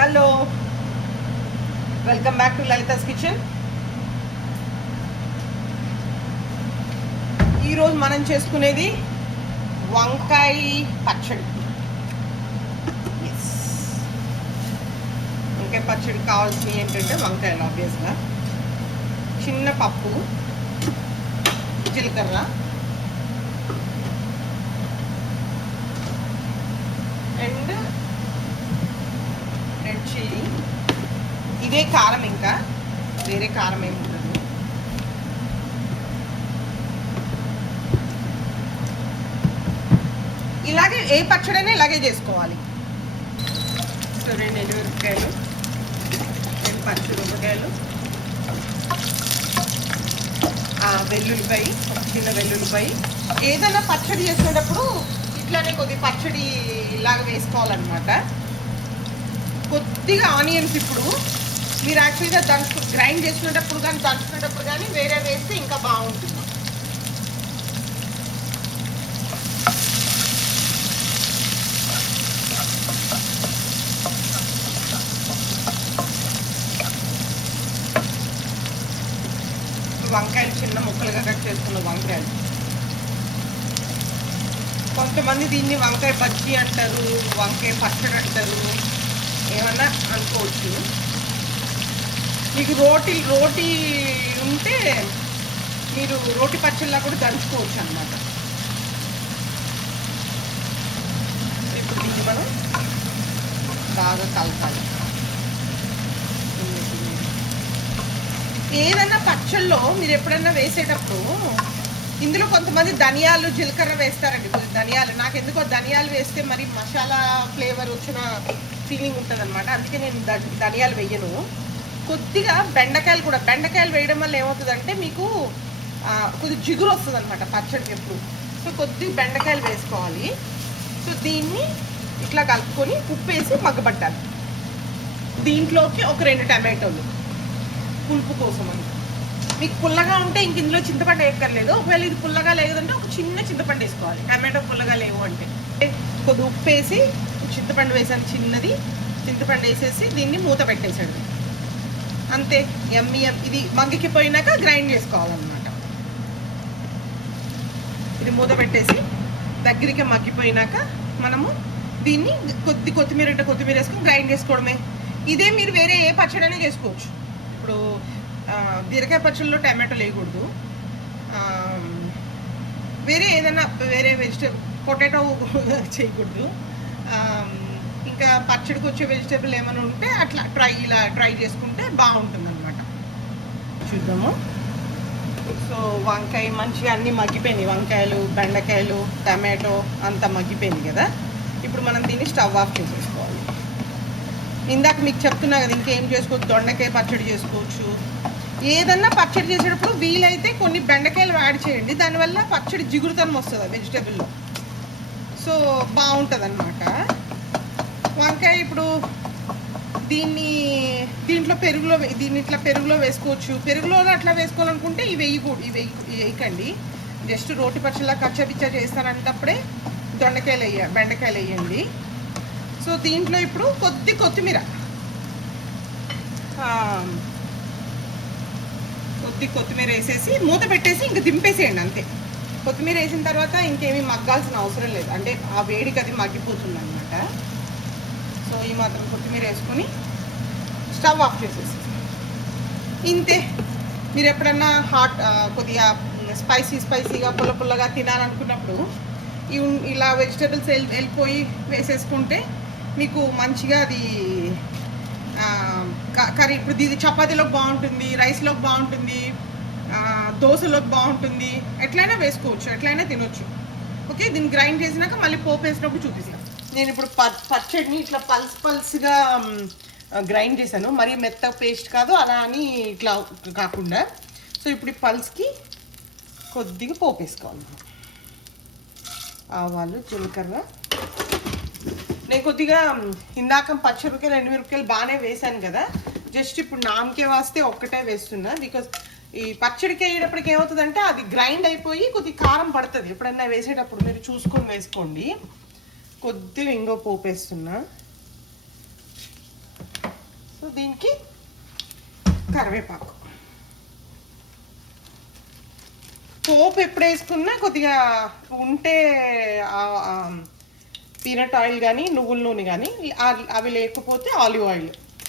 Hello, welcome back to Lalitha's kitchen. ఈరోజు మనం చేసుకునేది వంకాయ పచ్చడి. వంకాయ పచ్చడి కావాల్సినవి ఏంటంటే వంకాయలు ఆబ్వియస్గా, చిన్న పప్పు, జీలకర్ర, అండ్ రెడ్ చిల్లీ. ఇదే కారం, ఇంకా వేరే కారం ఏమి ఉండదు. ఇలాగే ఏ పచ్చడైనా ఇలాగే చేసుకోవాలి. సో 2 ఎండుమిరపకాయలు, 2 పచ్చిమిరపకాయలు, వెల్లుల్లిపాయ, చిన్న వెల్లుల్లిపాయ. ఏదైనా పచ్చడి చేసుకునేటప్పుడు ఇట్లానే కొద్దిగా పచ్చడి ఇలాగ వేసుకోవాలన్నమాట. కొద్దిగా ఆనియన్స్ ఇప్పుడు మీరు యాక్చువల్గా గ్రైండ్ చేసుకునేటప్పుడు కానీ దంచుకునేటప్పుడు కానీ వేరే వేస్తే ఇంకా బాగుంటుంది. వంకాయలు చిన్న ముక్కలుగా కట్ చేసుకున్న వంకాయలు. కొంతమంది దీన్ని వంకాయ బజ్జీ అంటారు, వంకాయ పచ్చడి అంటారు, ఏమన్నా అనుకోవచ్చు. మీకు రోటీ ఉంటే మీరు రోటి పచ్చడిలా కూడా దంచుకోవచ్చు అన్నమాట. ఇప్పుడు దీన్ని మనం బాగా కలపాలి. ఏదైనా పచ్చళ్ళలో మీరు ఎప్పుడైనా వేసేటప్పుడు ఇందులో కొంతమంది ధనియాలు, జీలకర్ర వేస్తారండి. ధనియాలు, నాకు ఎందుకో ధనియాలు వేస్తే మరి మసాలా ఫ్లేవర్ వచ్చిన ఫీలింగ్ ఉంటుంది అనమాట. అందుకే నేను ధనియాలు వేయను. కొద్దిగా బెండకాయలు కూడా, బెండకాయలు వేయడం వల్ల ఏమవుతుందంటే మీకు కొద్దిగా జిగురు వస్తుంది అనమాట పచ్చడికి ఎప్పుడు. సో కొద్దిగా బెండకాయలు వేసుకోవాలి. సో దీన్ని ఇట్లా కలుపుకొని ఉప్పు వేసి మగ్గబట్టాలి. దీంట్లోకి ఒక 2 టమాటోలు పులుపు కోసం అని. మీకు పుల్లగా ఉంటే ఇంక ఇందులో చింతపండు వేయక్కర్లేదు. ఒకవేళ ఇది పుల్లగా లేదంటే ఒక చిన్న చింతపండు వేసుకోవాలి. టమాటో పుల్లగా లేవు అంటే కొద్ది ఉప్పు వేసి చింతపండు వేసాను, చిన్నది చింతపండు వేసేసి దీన్ని మూత పెట్టేసాడు. అంతే, ఎమ్మి. ఇది మగ్గిపోయినాక గ్రైండ్ చేసుకోవాలన్నమాట. ఇది మూత పెట్టేసి దగ్గరికి మగ్గిపోయినాక మనము దీన్ని కొత్తిమీర వేసుకొని గ్రైండ్ చేసుకోవడమే. ఇదే మీరు వేరే ఏ పచ్చడైనా చేసుకోవచ్చు. ఇప్పుడు బీరకాయ పచ్చళ్ళలో టమాటోలు వేయకూడదు. వేరే ఏదైనా వేరే వెజిటేబుల్, పొటాటో చేయకూడదు. ఇంకా పచ్చడికి వచ్చే వెజిటేబుల్ ఏమైనా ఉంటే అట్లా ట్రై చేసుకుంటే బాగుంటుంది అనమాట. చూద్దాము. సో వంకాయ మంచిగా అన్నీ మగ్గిపోయినాయి. వంకాయలు, బెండకాయలు, టమాటో అంతా మగ్గిపోయింది కదా. ఇప్పుడు మనం దీన్ని స్టవ్ ఆఫ్ చేసేసుకోవాలి. ఇందాక మీకు చెప్తున్నా కదా, ఇంకేం చేసుకోవచ్చు, దొండకాయ పచ్చడి చేసుకోవచ్చు. ఏదన్నా పచ్చడి చేసేటప్పుడు వీలైతే కొన్ని బెండకాయలు యాడ్ చేయండి. దానివల్ల పచ్చడి జిగురుతనం వస్తుంది వెజిటేబుల్లో. సో బాగుంటుంది అన్నమాట. వంకాయ ఇప్పుడు దీంట్లో ఇట్లా పెరుగులో వేసుకోవచ్చు. పెరుగులో అట్లా వేసుకోవాలనుకుంటే ఇవి వేయకండి. జస్ట్ రోటి పచ్చడిలా కచ్చపిచ్చ చేస్తానంటప్పుడే బెండకాయలు వేయండి. సో దీంట్లో ఇప్పుడు కొత్తిమీర వేసేసి మూత పెట్టేసి ఇంక దింపేసేయండి అంతే. కొత్తిమీర వేసిన తర్వాత ఇంకేమీ మగ్గాల్సిన అవసరం లేదు. అంటే ఆ వేడికి అది మగ్గిపోతుంది అనమాట. సో ఈ మాత్రం కొత్తిమీర వేసుకొని స్టవ్ ఆఫ్ చేసేసి ఇంతే. మీరు ఎప్పుడన్నా కొద్దిగా స్పైసీగా పుల్లగా తినాలనుకున్నప్పుడు ఇలా వెజిటేబుల్స్ వెళ్ళిపోయి వేసేసుకుంటే మీకు మంచిగా అది కర్రీ. ఇప్పుడు ఇది చపాతీలోకి బాగుంటుంది, రైస్లోకి బాగుంటుంది, దోశలోకి బాగుంటుంది. ఎట్లయినా వేసుకోవచ్చు, ఎట్లయినా తినొచ్చు. ఓకే, దీన్ని గ్రైండ్ చేసినాక మళ్ళీ పోపు వేసినప్పుడు చూపిస్తాను. నేను ఇప్పుడు పచ్చడిని ఇట్లా పల్స్గా గ్రైండ్ చేశాను. మరీ మెత్త పేస్ట్ కాదు, అలా అని ఇట్లా కాకుండా. సో ఇప్పుడు ఈ పల్స్కి కొద్దిగా పోపు వేసుకోవాలి. ఆవాలు, జీలకర్ర. నేను కొద్దిగా ఇందాక పచ్చిమిరపకాయలు, ఎండుమిరపకాయలు బాగానే వేసాను కదా. జస్ట్ ఇప్పుడు నామకే వాస్తే ఒక్కటే వేస్తున్నా. బికాజ్ ఈ పచ్చడికి వేయేటప్పటికి ఏమవుతుందంటే అది గ్రైండ్ అయిపోయి కొద్దిగా కారం పడుతుంది. ఎప్పుడన్నా వేసేటప్పుడు మీరు చూసుకొని వేసుకోండి. కొద్దిగా ఇంగో పోపు వేస్తున్నా. సో దీనికి కరివేపాకు. పోపు ఎప్పుడు వేసుకున్నా కొద్దిగా ఉంటే పీనట్ ఆయిల్ కానీ నువ్వుల నూనె కానీ, అవి లేకపోతే ఆలివ్ ఆయిల్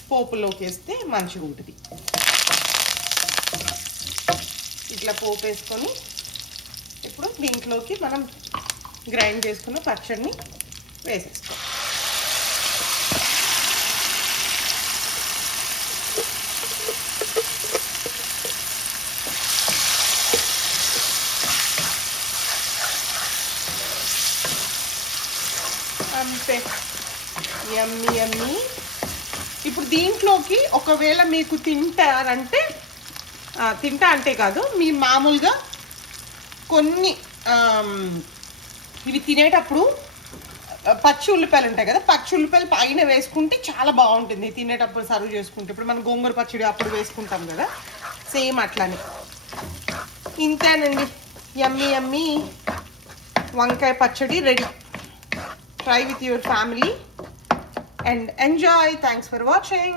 పోపులోకి వేస్తే మంచిగా ఉంటుంది. ఇట్లా పోపు వేసుకొని ఇప్పుడు దీంట్లోకి మనం గ్రైండ్ చేసుకున్న పచ్చడిని వేసేసుకోవాలి. అంతే, యమ్మీ యమ్మీ. ఇప్పుడు దీంట్లోకి ఒకవేళ మీకు తింటా అంటే కాదు, మీ మామూలుగా కొన్ని ఇవి తినేటప్పుడు పచ్చి ఉల్లిపాయలు ఉంటాయి కదా, పచ్చి ఉల్లిపాయలు పైన వేసుకుంటే చాలా బాగుంటుంది తినేటప్పుడు సర్వ్ చేసుకుంటే. ఇప్పుడు మనం గోంగూర పచ్చడి అప్పుడు వేసుకుంటాం కదా, సేమ్ అట్లానే. ఇంతేనండి, యమ్మీ యమ్మీ వంకాయ పచ్చడి ready. Try with your family and enjoy. Thanks for watching.